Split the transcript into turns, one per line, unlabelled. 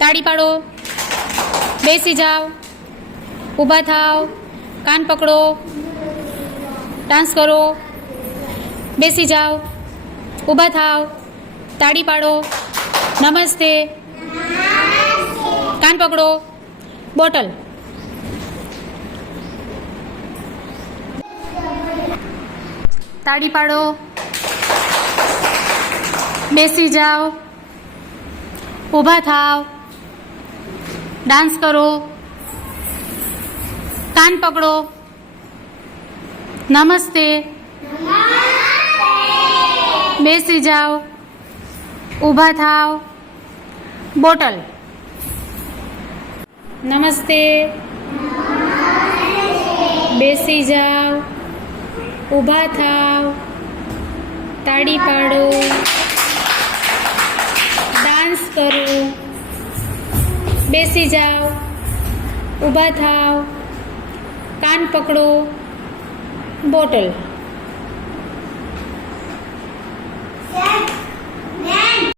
તાળી પાડો બેસી જાઓ ઊભા થાવ કાન પકડો ડાન્સ કરો બેસી જાઓ ઊભા થાવ તાળી પાડો નમસ્તે કાન પકડો બોટલ તાળી પાડો બેસી જાઓ ઊભા થાવ ડાન્સ કરો કાન પકડો. નમસ્તે. બેસી જાઓ. ઊભા થાવ બોટલ. નમસ્તે. બેસી જાઓ. ઊભા થાવ તાળી પાડો. બેસી જાઓ ઊભા થાવ કાન પકડો બોટલ.